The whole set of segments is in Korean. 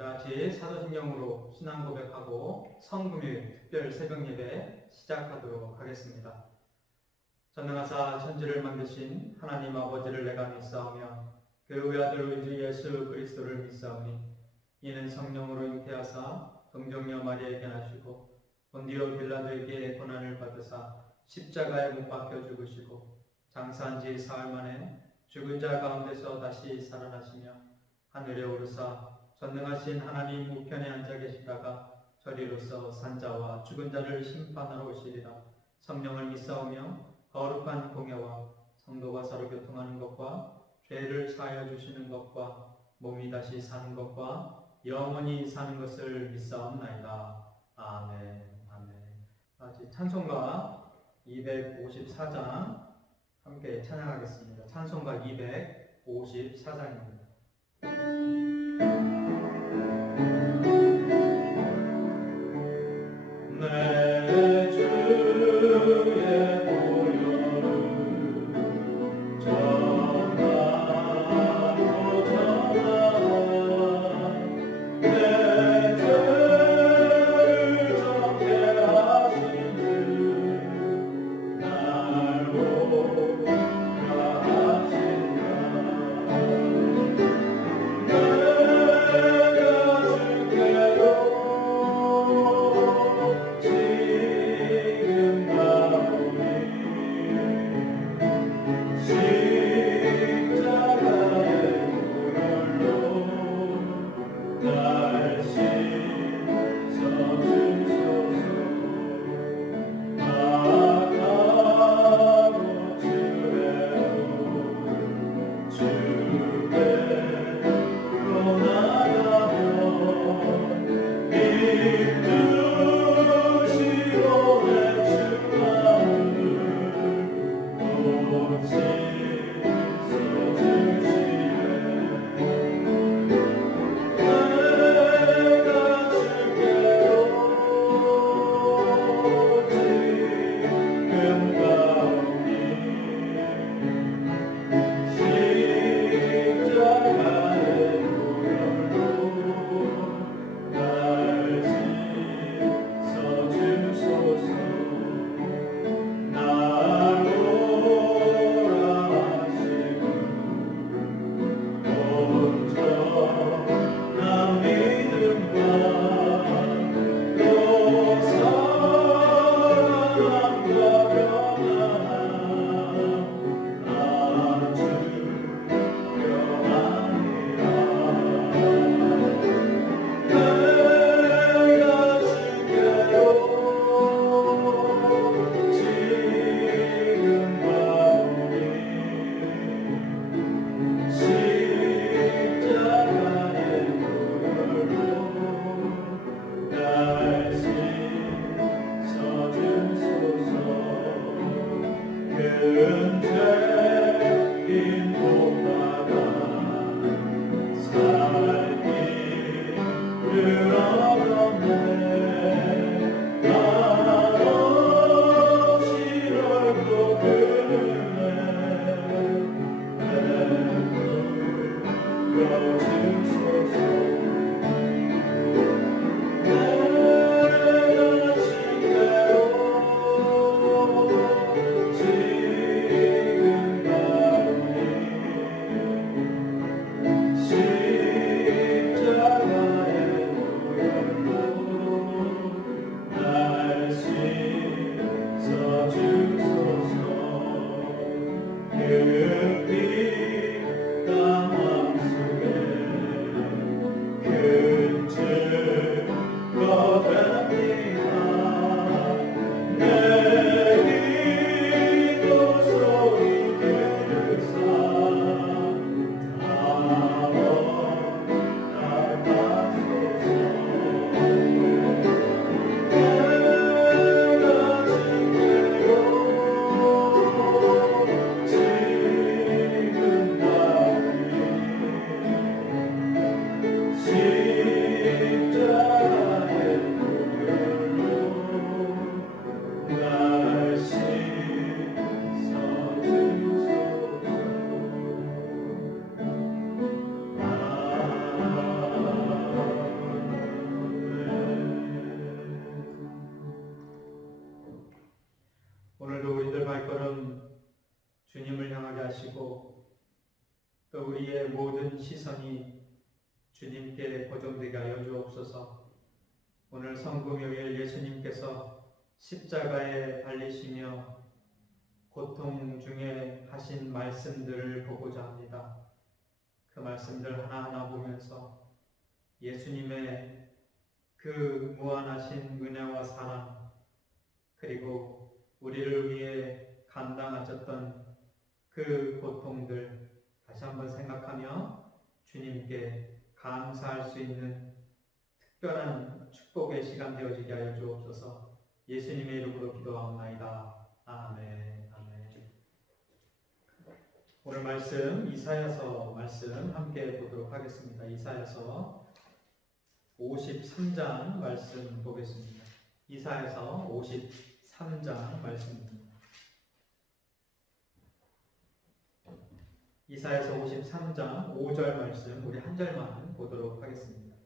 같이 사도신경으로 신앙 고백하고 성금요일 특별 새벽 예배 시작하도록 하겠습니다. 전능하사 천지를 만드신 하나님 아버지를 내가 믿사오며 그 외아들 우리 주 예수 그리스도를 믿사오니 이는 성령으로 잉태하사 동정녀 마리아에게 나시고 본디오 빌라도에게 고난을 받으사 십자가에 못 박혀 죽으시고 장사한 지 사흘 만에 죽은 자 가운데서 다시 살아나시며 하늘에 오르사 전능하신 하나님 우편에 앉아 계시다가 저리로서 산자와 죽은 자를 심판하러 오시리라. 성령을 믿사오며 거룩한 공예와 성도가 서로 교통하는 것과 죄를 사하여 주시는 것과 몸이 다시 사는 것과 영원히 사는 것을 믿사옵나이다. 아멘. 아멘. 다시 찬송가 254장 함께 찬양하겠습니다. 찬송가 254장입니다. 내 주의 보혈을 전하고 전하 내 죄를 정케 하신 주 날 보라 하신다. 주님을 향하게 하시고 또 우리의 모든 시선이 주님께 고정되게 하여 주옵소서. 오늘 성금요일 예수님께서 십자가에 달리시며 고통 중에 하신 말씀들을 보고자 합니다. 그 말씀들 하나하나 보면서 예수님의 그 무한하신 은혜와 사랑, 그리고 우리를 위해 감당하셨던 그 고통들 다시 한번 생각하며 주님께 감사할 수 있는 특별한 축복의 시간 되어지게 하여 주옵소서. 예수님의 이름으로 기도하옵나이다. 아멘. 아멘. 오늘 말씀 이사야서 말씀 함께 보도록 하겠습니다. 이사야서 53장 말씀 보겠습니다. 이사야서 53장 말씀입니다. 이사야서 53장 5절 말씀 우리 한 절만 보도록 하겠습니다.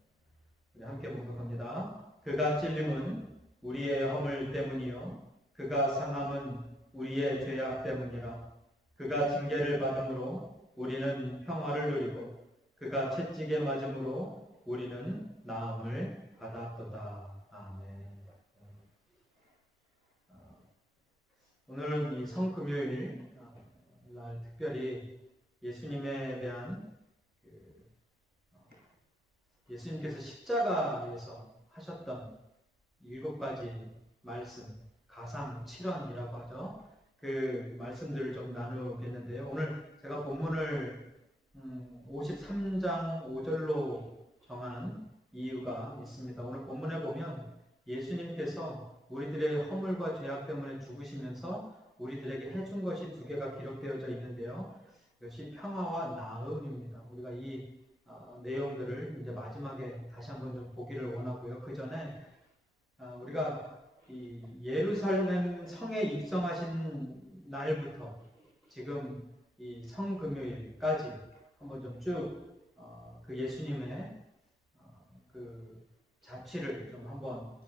우리 함께 봉독합니다. 그가 찔림은 우리의 허물 때문이요 그가 상함은 우리의 죄악 때문이라. 그가 징계를 받음으로 우리는 평화를 누리고 그가 채찍에 맞음으로 우리는 나음을 받았도다. 아멘. 오늘은 이 성금요일 날 특별히 예수님에 대한 예수님께서 십자가에서 하셨던 7가지 말씀, 가상 7원이라고 하죠. 그 말씀들을 좀 나누겠는데요. 오늘 제가 본문을 53장 5절로 정한 이유가 있습니다. 오늘 본문에 보면 예수님께서 우리들의 허물과 죄악 때문에 죽으시면서 우리들에게 해준 것이 2개가 기록되어져 있는데요. 이것이 평화와 나음입니다. 우리가 이 내용들을 이제 마지막에 다시 한번 좀 보기를 원하고요. 그 전에 우리가 이 예루살렘 성에 입성하신 날부터 지금 이 성금요일까지 한번 좀 쭉 그 예수님의 그 자취를 좀 한번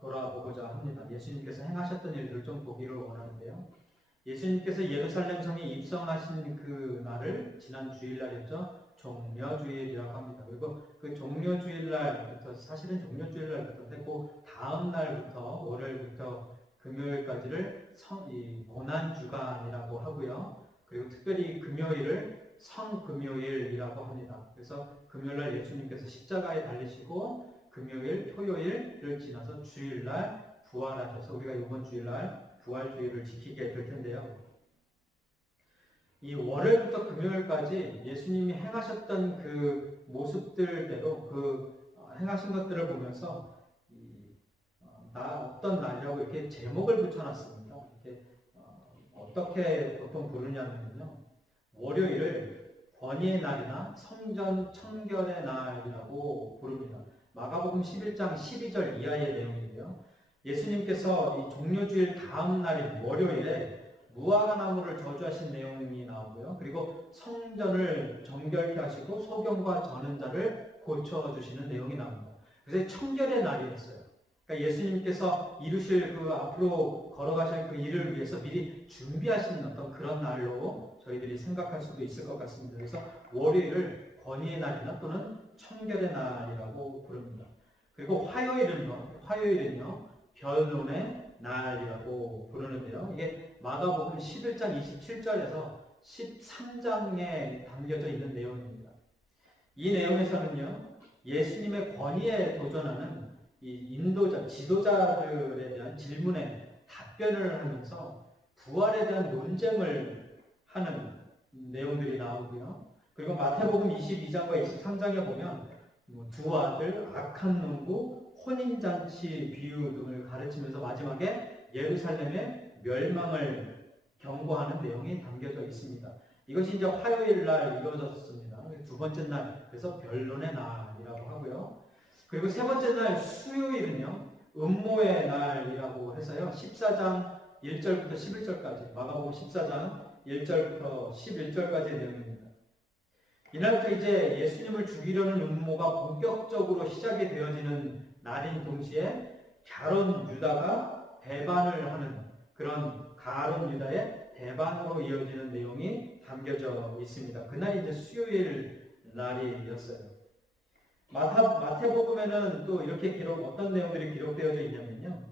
돌아보고자 합니다. 예수님께서 행하셨던 일들을 좀 보기를 원하는데요. 예수님께서 예루살렘 성에 입성하신 그 날을 지난 주일날이었죠. 종려주일이라고 합니다. 그리고 그 종려주일날부터 사실은 종려주일날부터 그 다음 날부터 월요일부터 금요일까지를 고난주간이라고 하고요. 그리고 특별히 금요일을 성금요일이라고 합니다. 그래서 금요일날 예수님께서 십자가에 달리시고 금요일, 토요일을 지나서 주일날 부활하셔서 우리가 이번 주일날 부활주일을 지키게 될 텐데요. 이 월요일부터 금요일까지 예수님이 행하셨던 그 모습들대로 그 행하신 것들을 보면서 어떤 날이라고 이렇게 제목을 붙여놨습니다. 이렇게 어떻게 보통 부르냐면요. 월요일을 권위의 날이나 성전 청결의 날이라고 부릅니다. 마가복음 11장 12절 이하의 내용인데요. 예수님께서 이 종려주일 다음 날인 월요일에 무화과 나무를 저주하신 내용이 나오고요. 그리고 성전을 정결케 하시고 소경과 저는 자를 고쳐주시는 내용이 나옵니다. 그래서 청결의 날이었어요. 그러니까 예수님께서 이루실 그 앞으로 걸어가실 그 일을 위해서 미리 준비하신 어떤 그런 날로 저희들이 생각할 수도 있을 것 같습니다. 그래서 월요일을 권위의 날이나 또는 청결의 날이라고 부릅니다. 그리고 화요일은요 변론의 날이라고 부르는데요. 이게 마가복음 11장 27절에서 13장에 담겨져 있는 내용입니다. 이 내용에서는요 예수님의 권위에 도전하는 이 지도자들에 대한 질문에 답변을 하면서 부활에 대한 논쟁을 하는 내용들이 나오고요. 그리고 마태복음 22장과 23장에 보면 두 아들, 악한 농부, 혼인잔치 비유 등을 가르치면서 마지막에 예루살렘의 멸망을 경고하는 내용이 담겨져 있습니다. 이것이 이제 화요일 날 이루어졌습니다. 두 번째 날, 그래서 변론의 날이라고 하고요. 그리고 세 번째 날 수요일은요, 음모의 날이라고 해서요, 14장 1절부터 11절까지, 마가복음 14장 1절부터 11절까지의 내용입니다. 이날부터 이제 예수님을 죽이려는 음모가 본격적으로 시작이 되어지는 날인 동시에 가룟 유다가 배반을 하는 그런 가룟 유다의 배반으로 이어지는 내용이 담겨져 있습니다. 그날이 이제 수요일 날이었어요. 마태복음에는 또 이렇게 어떤 내용들이 기록되어져 있냐면요.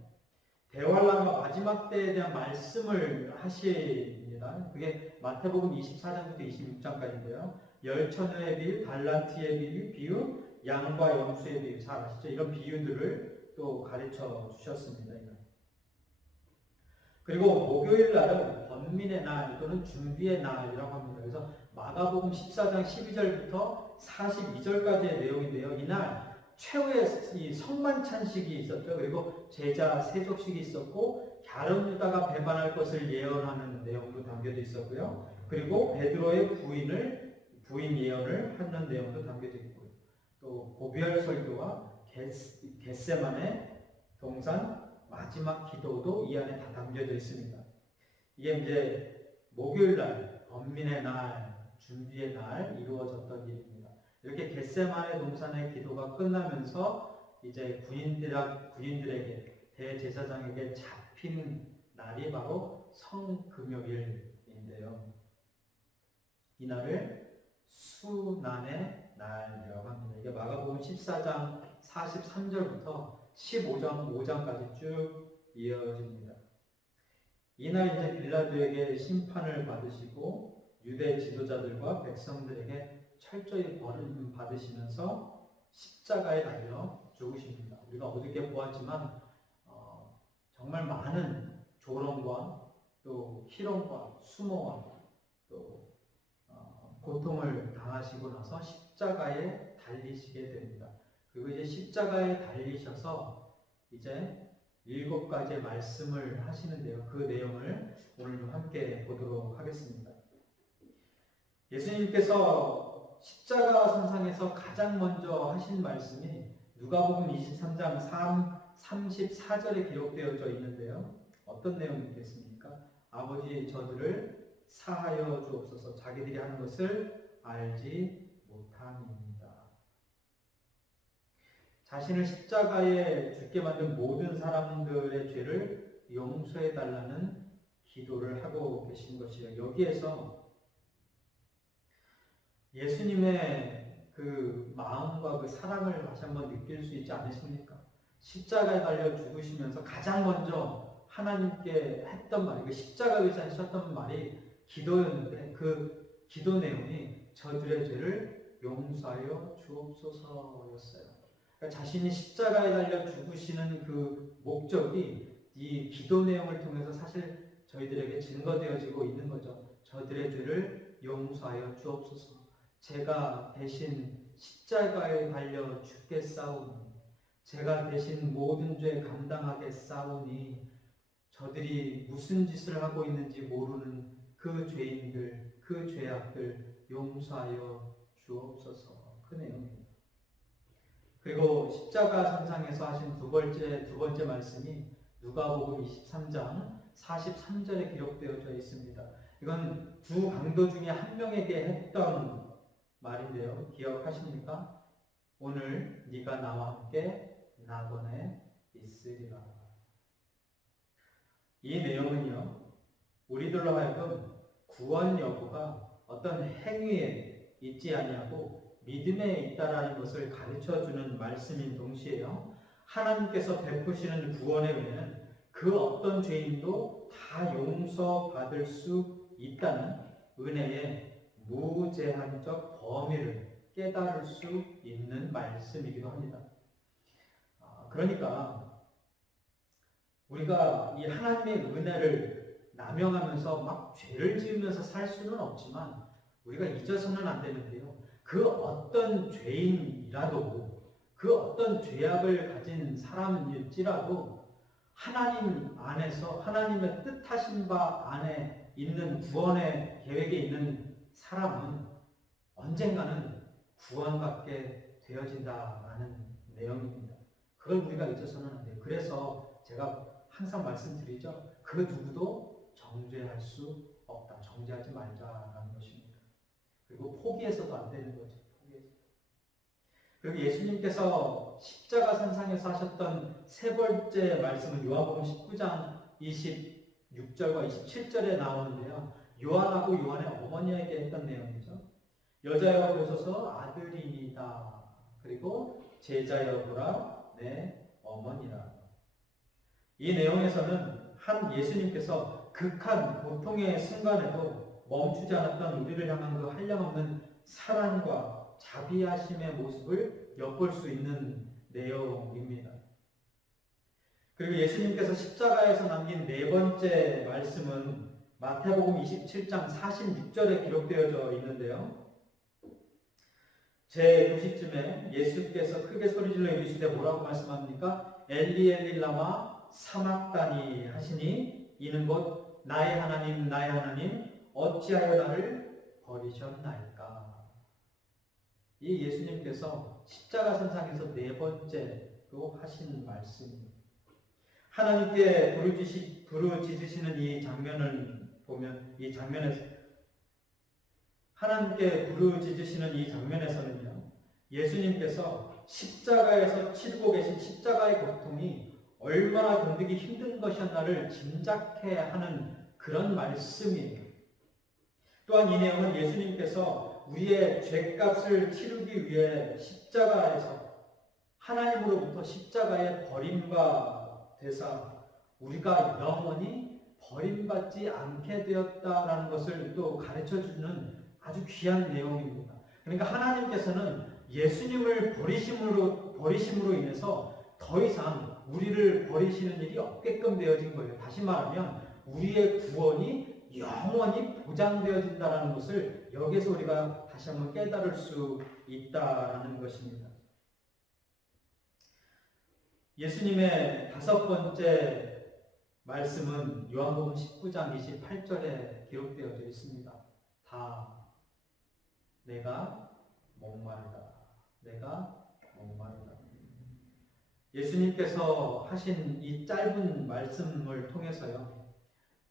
대환란과 마지막 때에 대한 말씀을 하십니다. 그게 마태복음 24장부터 26장까지인데요. 열처녀의 비유, 달란트의 비유, 양과 염소의 비유, 잘 아시죠? 이런 비유들을 또 가르쳐 주셨습니다. 그리고 목요일 날은 번민의 날 또는 준비의 날이라고 합니다. 그래서 마가복음 14장 12절부터 42절까지의 내용인데요. 이날 최후의 이 성만찬식이 있었죠. 그리고 제자 세족식이 있었고 갸름 유다가 배반할 것을 예언하는 내용도 담겨져 있었고요. 그리고 베드로의 부인 예언을 하는 내용도 담겨져 있고요. 또 고별 설교와 겟세마네 동산 마지막 기도도 이 안에 다 담겨져 있습니다. 이게 이제 목요일 날, 번민의 날, 준비의 날 이루어졌던 일입니다. 이렇게 겟세마네 동산의 기도가 끝나면서 이제 군인들에게 대제사장에게 잡힌 날이 바로 성금요일인데요. 이 날을 수난의 날이라고 합니다. 이게 마가복음 14장 43절부터 15장 5장까지 쭉 이어집니다. 이날 이제 빌라도에게 심판을 받으시고 유대 지도자들과 백성들에게 철저히 벌을 받으시면서 십자가에 달려 죽으십니다. 우리가 어저께 보았지만 정말 많은 조롱과 또 희롱과 수모와 또 고통을 당하시고 나서 십자가에 달리시게 됩니다. 그리고 이제 십자가에 달리셔서 이제 7가지의 말씀을 하시는데요. 그 내용을 오늘 좀 함께 보도록 하겠습니다. 예수님께서 십자가 선상에서 가장 먼저 하신 말씀이 누가복음 23장 34절에 기록되어져 있는데요. 어떤 내용이겠습니까? 아버지 저들을 사하여 주옵소서. 자기들이 하는 것을 알지 못함이니이다. 자신을 십자가에 죽게 만든 모든 사람들의 죄를 용서해 달라는 기도를 하고 계신 것이에요. 여기에서 예수님의 그 마음과 그 사랑을 다시 한번 느낄 수 있지 않으십니까? 십자가에 달려 죽으시면서 가장 먼저 하나님께 했던 말이, 그 십자가 의자에 하셨던 말이 기도였는데 그 기도 내용이 저들의 죄를 용서하여 주옵소서였어요. 그러니까 자신이 십자가에 달려 죽으시는 그 목적이 이 기도 내용을 통해서 사실 저희들에게 증거되어지고 있는 거죠. 저들의 죄를 용서하여 주옵소서. 제가 대신 십자가에 달려 죽겠사오니, 제가 대신 모든 죄 감당하겠사오니, 저들이 무슨 짓을 하고 있는지 모르는 그 죄인들, 그 죄악들 용서하여 주옵소서. 그 내용입니다. 그리고 십자가 선상에서 하신 두 번째 말씀이 누가복음 23장 43절에 기록되어져 있습니다. 이건 두 강도 중에 한 명에게 했던 말인데요. 기억하십니까? 오늘 네가 나와 함께 낙원에 있으리라. 이 내용은요, 우리들로 하여금 구원 여부가 어떤 행위에 있지 아니하고 믿음에 있다라는 것을 가르쳐주는 말씀인 동시에요, 하나님께서 베푸시는 구원의 은혜는 그 어떤 죄인도 다 용서받을 수 있다는 은혜의 무제한적 범위를 깨달을 수 있는 말씀이기도 합니다. 그러니까 우리가 이 하나님의 은혜를 남용하면서 막 죄를 지으면서 살 수는 없지만 우리가 잊어서는 안 되는데요. 그 어떤 죄인이라도, 그 어떤 죄악을 가진 사람일지라도 하나님 안에서 하나님의 뜻하신 바 안에 있는 구원의 계획에 있는 사람은 언젠가는 구원받게 되어진다라는 내용입니다. 그걸 우리가 잊어서는 안 돼요. 그래서 제가 항상 말씀드리죠. 그 누구도 정죄할 수 없다. 정죄하지 말자라는 것입니다. 그리고 포기해서도 안 되는 거죠. 그리고 예수님께서 십자가 선상에서 하셨던 세 번째 말씀은 요한복음 19장 26절과 27절에 나오는데요. 요한하고 요한의 어머니에게 했던 내용이죠. 여자여 보소서 아들이니다. 그리고 제자여 보라 내 어머니라. 이 내용에서는 한 예수님께서 극한 고통의 순간에도 멈추지 않았던 우리를 향한 그 한량없는 사랑과 자비하심의 모습을 엿볼 수 있는 내용입니다. 그리고 예수님께서 십자가에서 남긴 네 번째 말씀은 마태복음 27장 46절에 기록되어져 있는데요. 제9시쯤에 예수께서 크게 소리질러 이르시되 뭐라고 말씀합니까? 엘리 엘리 라마 사막다니 하시니 이는 곧 나의 하나님 나의 하나님 어찌하여 나를 버리셨나이까. 이 예수님께서 십자가 선상에서 네 번째로 하신 말씀입니다. 하나님께 부르짖으시는 이 장면을 보면 이 장면에서 하나님께 부르짖으시는 이 장면에서는요, 예수님께서 십자가에서 치르고 계신 십자가의 고통이 얼마나 견디기 힘든 것이었나를 짐작해 하는 그런 말씀이에요. 또한 이 내용은 예수님께서 우리의 죄값을 치르기 위해 십자가에서 하나님으로부터 십자가에 버림과 되사 우리가 영원히 버림받지 않게 되었다라는 것을 또 가르쳐주는 아주 귀한 내용입니다. 그러니까 하나님께서는 예수님을 버리심으로 인해서 더 이상 우리를 버리시는 일이 없게끔 되어진 거예요. 다시 말하면 우리의 구원이 영원히 보장되어진다는 것을 여기서 우리가 다시 한번 깨달을 수 있다는 것입니다. 예수님의 다섯 번째 말씀은 요한복음 19장 28절에 기록되어져 있습니다. 다 내가 목마르다. 내가 목마르다. 예수님께서 하신 이 짧은 말씀을 통해서요,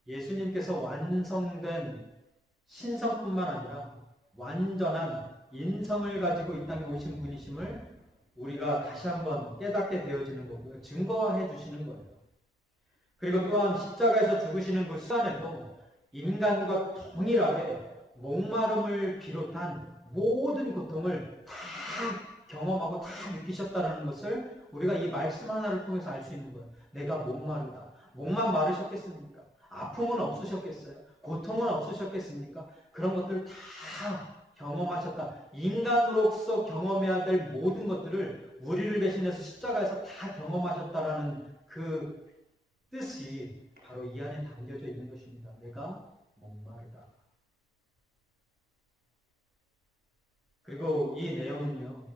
예수님께서 완성된 신성뿐만 아니라 완전한 인성을 가지고 이 땅에 오신 분이심을 우리가 다시 한번 깨닫게 되어지는 거고요. 증거해 주시는 거예요. 그리고 또한 십자가에서 죽으시는 그 순간에도 인간과 동일하게 목마름을 비롯한 모든 고통을 다 경험하고 다 느끼셨다는 것을 우리가 이 말씀 하나를 통해서 알 수 있는 거예요. 내가 목마르다. 목만 마르셨겠습니까? 아픔은 없으셨겠어요? 고통은 없으셨겠습니까? 그런 것들을 다 경험하셨다. 인간으로서 경험해야 될 모든 것들을 우리를 대신해서 십자가에서 다 경험하셨다라는 그 뜻이 바로 이 안에 담겨져 있는 것입니다. 내가 목마르다. 그리고 이 내용은요,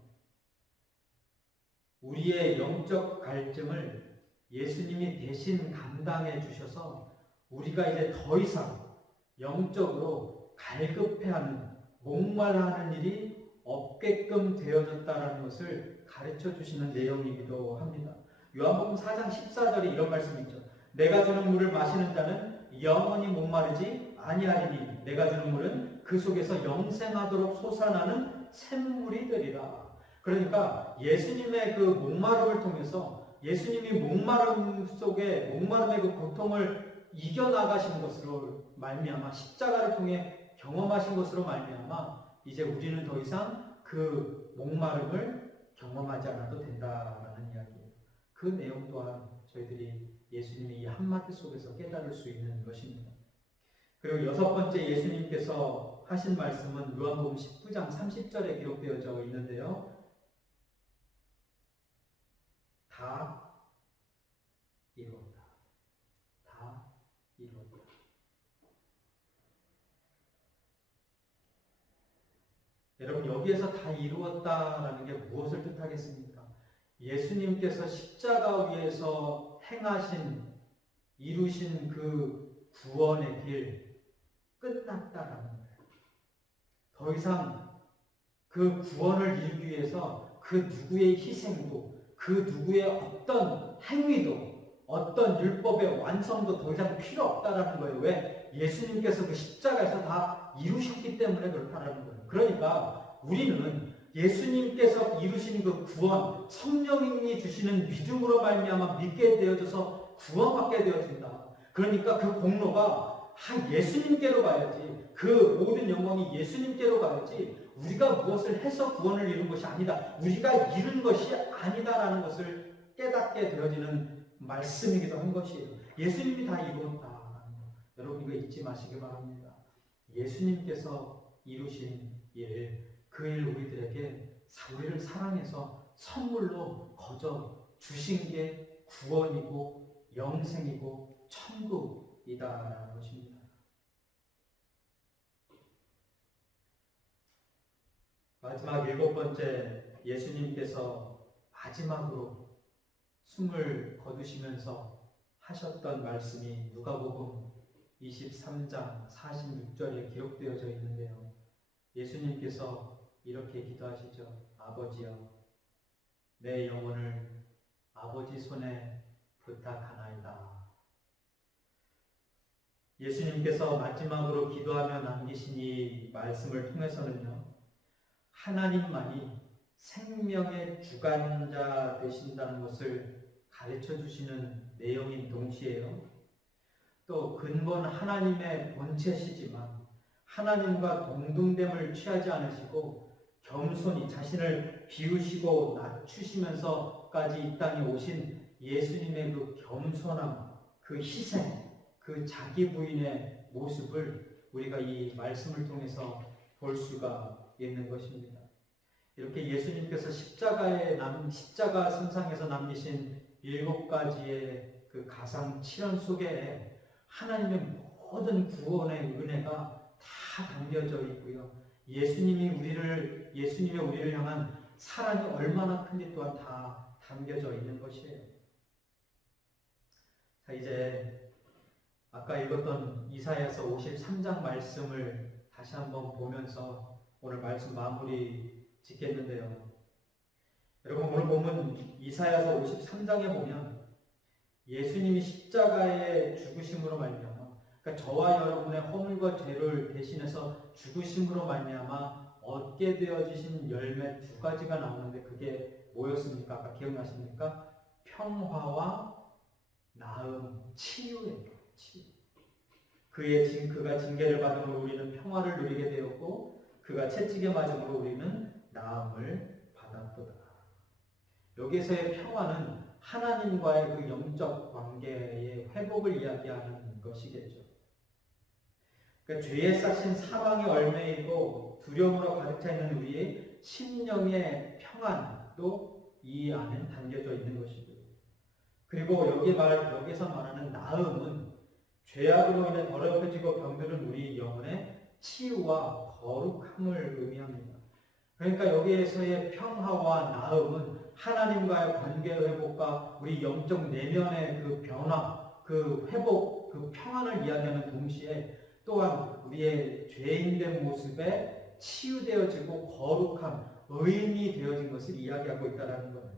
우리의 영적 갈증을 예수님이 대신 감당해 주셔서 우리가 이제 더 이상 영적으로 갈급해하는 목말라하는 일이 없게끔 되어졌다는 것을 가르쳐 주시는 내용이기도 합니다. 요한복음 4장 14절에 이런 말씀이 있죠. 내가 주는 물을 마시는 자는 영원히 목마르지 아니하리니 내가 주는 물은 그 속에서 영생하도록 솟아나는 샘물이 되리라. 그러니까 예수님의 그 목마름을 통해서 예수님이 목마름 속에 목마름의 그 고통을 이겨나가신 것으로 말미암아 십자가를 통해 경험하신 것으로 말미암아 이제 우리는 더 이상 그 목마름을 경험하지 않아도 된다라는 이야기예요. 그 내용 또한 저희들이 예수님의 이 한마디 속에서 깨달을 수 있는 것입니다. 그리고 여섯 번째 예수님께서 하신 말씀은 요한복음 19장 30절에 기록되어져 있는데요. 다 이루었다. 다 이루었다. 여러분, 여기에서 다 이루었다라는 게 무엇을 뜻하겠습니까? 예수님께서 십자가 위에서 행하신, 이루신 그 구원의 길, 끝났다라는 거예요. 더 이상 그 구원을 이루기 위해서 그 누구의 희생도, 그 누구의 어떤 행위도, 어떤 율법의 완성도 더 이상 필요 없다라는 거예요. 왜? 예수님께서 그 십자가에서 다 이루셨기 때문에 그렇다라는 거예요. 그러니까 우리는 예수님께서 이루신 그 구원, 성령님이 주시는 믿음으로 말미암아 믿게 되어져서 구원받게 되어진다. 그러니까 그 공로가 예수님께로 가야지. 그 모든 영광이 예수님께로 가야지. 우리가 무엇을 해서 구원을 이룬 것이 아니다. 우리가 이룬 것이 아니다라는 것을 깨닫게 되어지는 말씀이기도 한 것이에요. 예수님이 다 이루었다. 여러분 이거 잊지 마시기 바랍니다. 예수님께서 이루신 일, 그 일 우리들에게 우리를 사랑해서 선물로 거저 주신 게 구원이고 영생이고 천국이다라는 것입니다. 마지막 7번째, 예수님께서 마지막으로 숨을 거두시면서 하셨던 말씀이 누가복음 23장 46절에 기록되어져 있는데요. 예수님께서 이렇게 기도하시죠. 아버지여, 내 영혼을 아버지 손에 부탁하나이다. 예수님께서 마지막으로 기도하며 남기신 이 말씀을 통해서는요, 하나님만이 생명의 주관자 되신다는 것을 가르쳐 주시는 내용인 동시에요, 또 근본 하나님의 본체시지만 하나님과 동등됨을 취하지 않으시고 겸손히 자신을 비우시고 낮추시면서까지 이 땅에 오신 예수님의 그 겸손함, 그 희생, 그 자기 부인의 모습을 우리가 이 말씀을 통해서 볼 수가 있는 것입니다. 이렇게 예수님께서 십자가 선상에서 남기신 7가지의 그 가상 칠언 속에 하나님의 모든 구원의 은혜가 다 담겨져 있고요. 예수님의 우리를 향한 사랑이 얼마나 큰지 또한 다 담겨져 있는 것이에요. 자, 이제 아까 읽었던 이사야서 53장 말씀을 다시 한번 보면서 오늘 말씀 마무리 짓겠는데요. 여러분, 오늘 보면 이사야서 53장에 보면 예수님이 십자가에 죽으심으로 말미암아, 그러니까 저와 여러분의 허물과 죄를 대신해서 죽으심으로 말미암아 얻게 되어지신 열매 2가지가 나오는데 그게 뭐였습니까? 아까 기억나십니까? 평화와 나음, 치유예요. 치유. 그가 징계를 받음으로 우리는 평화를 누리게 되었고 그가 채찍에 맞음으로 우리는 나음을 받았도다. 여기서의 평화는 하나님과의 그 영적 관계의 회복을 이야기하는 것이겠죠. 그러니까 죄에 싹신 사망의 얼매이고 두려움으로 가득 차 있는 우리의 심령의 평안도 이 안에 담겨져 있는 것이고요. 그리고 여기서 말하는 나음은 죄악으로 인해 더럽혀지고 병들은 우리 영혼의 치유와 거룩함을 의미합니다. 그러니까 여기에서의 평화와 나음은 하나님과의 관계 회복과 우리 영적 내면의 그 변화, 그 회복, 그 평안을 이야기하는 동시에 또한 우리의 죄인된 모습에 치유되어지고 거룩함, 의인이 되어진 것을 이야기하고 있다는 거예요.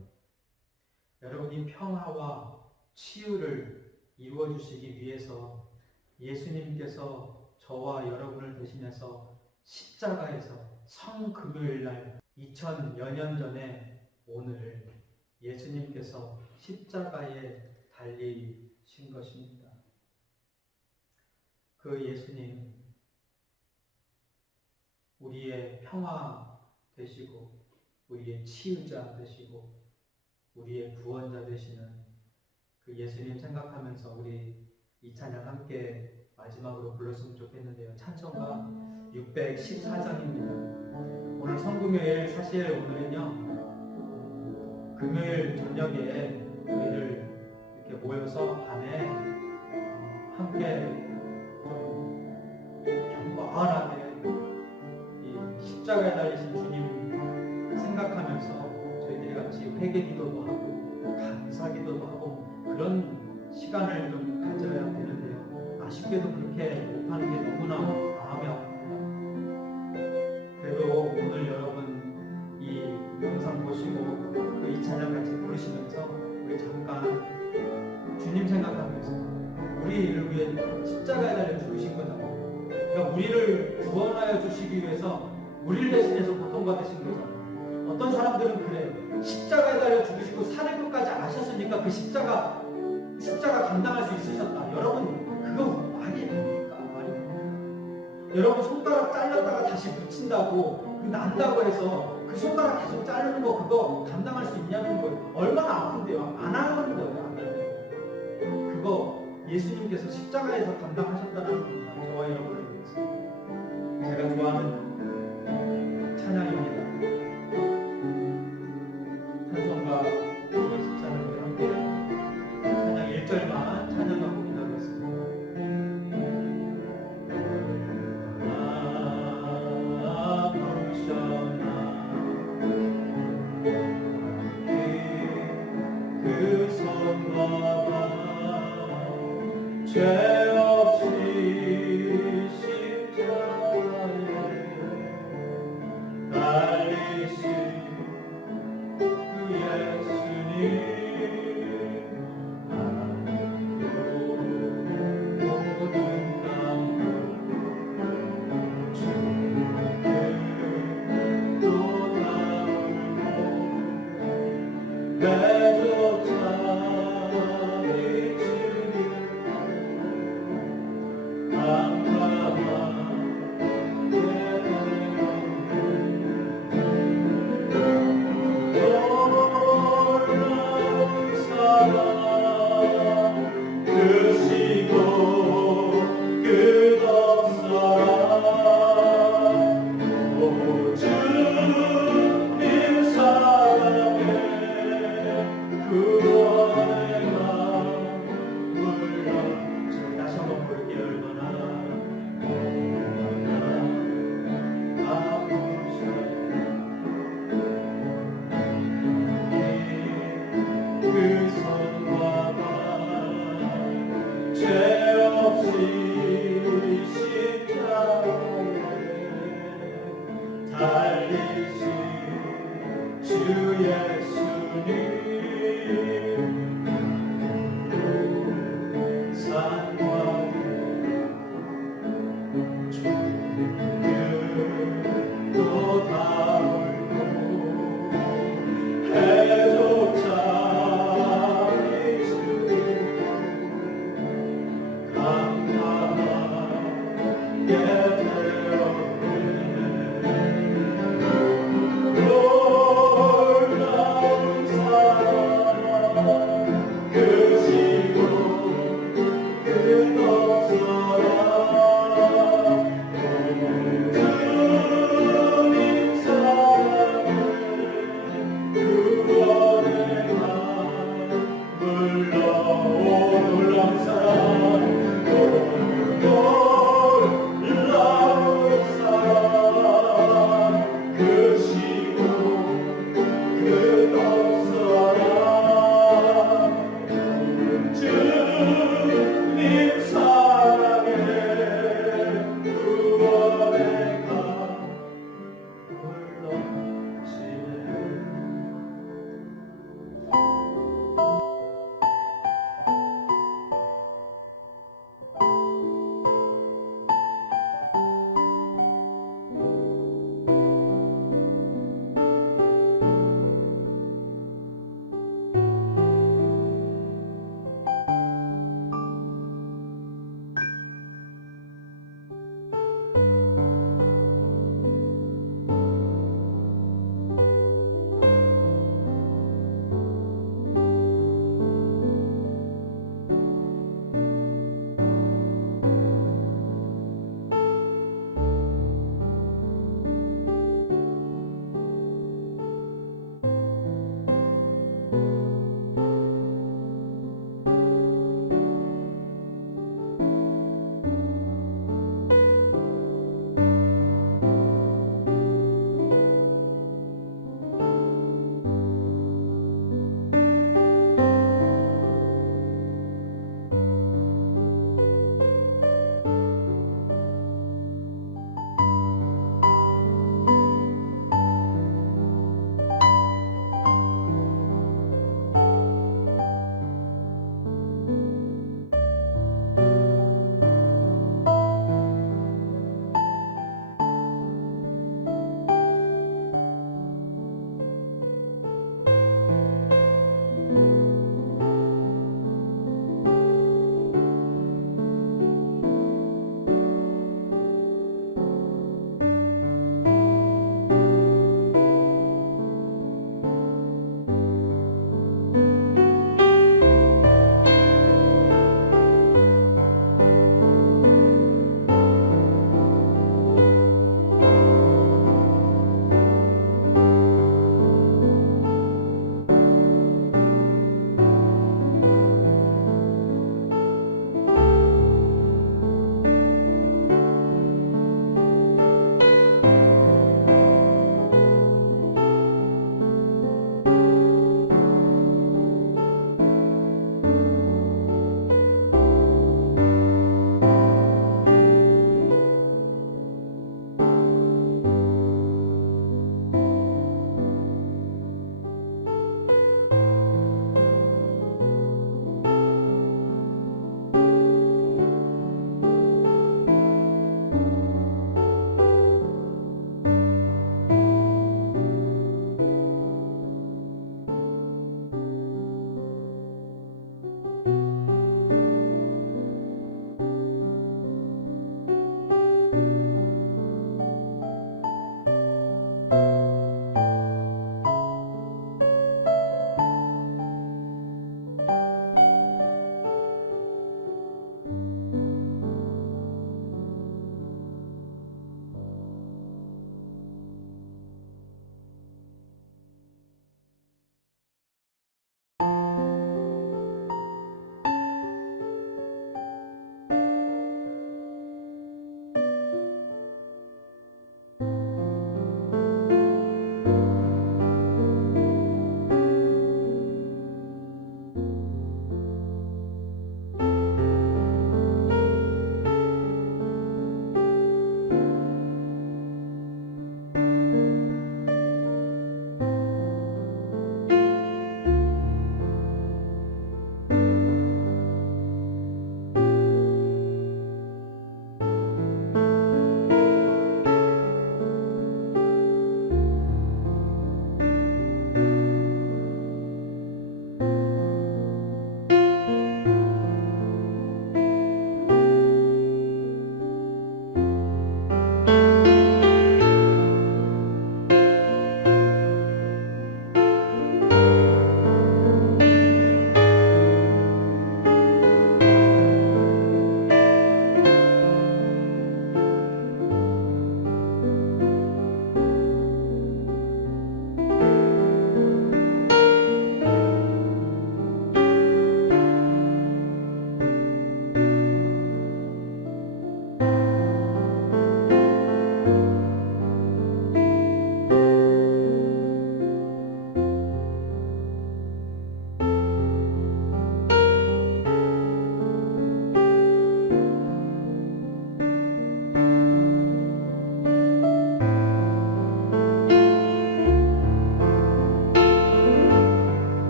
여러분, 이 평화와 치유를 이루어 주시기 위해서 예수님께서 저와 여러분을 대신해서 십자가에서 성금요일날 2000여 년 전에 오늘 예수님께서 십자가에 달리신 것입니다. 그 예수님, 우리의 평화 되시고 우리의 치유자 되시고 우리의 구원자 되시는 그 예수님 생각하면서 우리 이 찬양 함께 마지막으로 불렀으면 좋겠는데요. 찬송가 614장입니다. 오늘 성금요일, 사실 오늘은요, 금요일 저녁에 우리를 이렇게 모여서 밤에 함께 경건하게 이 십자가에 달리신 주님 생각하면서 저희들이 같이 회개기도도 하고 감사기도도 하고 그런 시간을 좀 가져야 되는데요. 아쉽게도 그렇게 못하는 게 너무나 마음이 아픕니다. 그래도 오늘 여러분 이 영상 보시고 그 이 찬양 같이 부르시면서 우리 잠깐 주님 생각하면서 우리를 위해 십자가에 달려 죽으신 거잖아요. 그러니까 우리를 구원하여 주시기 위해서 우리를 대신해서 고통받으신 거잖아요. 어떤 사람들은 그래요. 십자가에 달려 죽으시고 살을 끝까지 아셨으니까 그 십자가 감당할 수 있으셨다. 여러분, 그거 말이 됩니까? 말이 됩니까? 여러분 손가락 잘렸다가 다시 붙인다고 난다고 해서 그 손가락 계속 자르는 거 그거 감당할 수 있냐는 거예요. 얼마나 아픈데요. 안 하는 거예요. 안 하는 거예요. 그거 예수님께서 십자가에서 감당하셨다는 겁니다. 저와 여러분을 위해서. 제가 좋아하는 찬양입니다. 찬송가 24절과 함께 찬양 1절만 찬양하고 기도하겠습니다. 그 손과 죄 없이 십자가에 달리신 그 예수님 모든 남은 주께 또 나오고 배조차